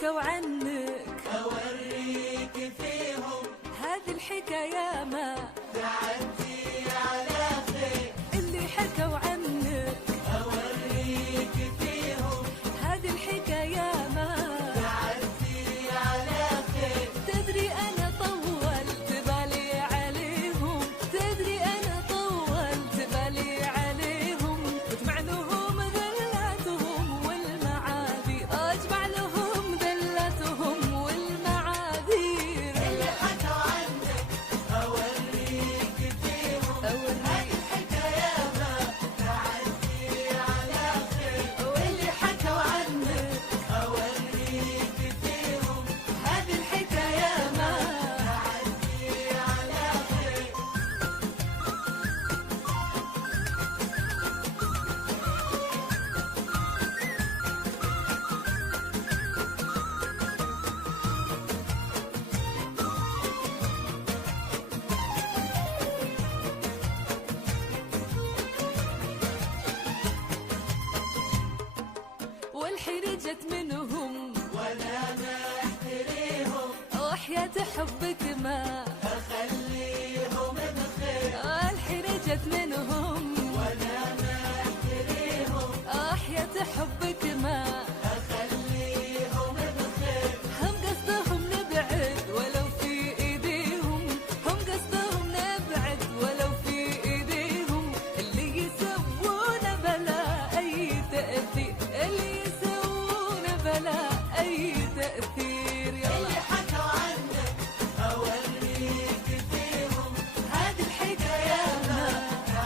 حكوا عنك أوريك فيهم هذه الحكاية ما تعدي على خير. اللي حكوا عنك أوريك فيهم هذه الحكاية ما تعدي على خير. تدري أنا طولت بالي عليهم، تدري أنا طولت بالي عليهم، واجمع لهم ذلاتهم والمعاذير، اجمع لهم ذلاتهم والمعاذير. اللي حكوا عنك أوريك فيهم هذه الحكاية ما تعدي على خير. واللي حكوا عنك أوريك فيهم هذه الحكاية ما تعدي على خير. والحين جت منهم ولا ما احتريهم وحياة حبك ما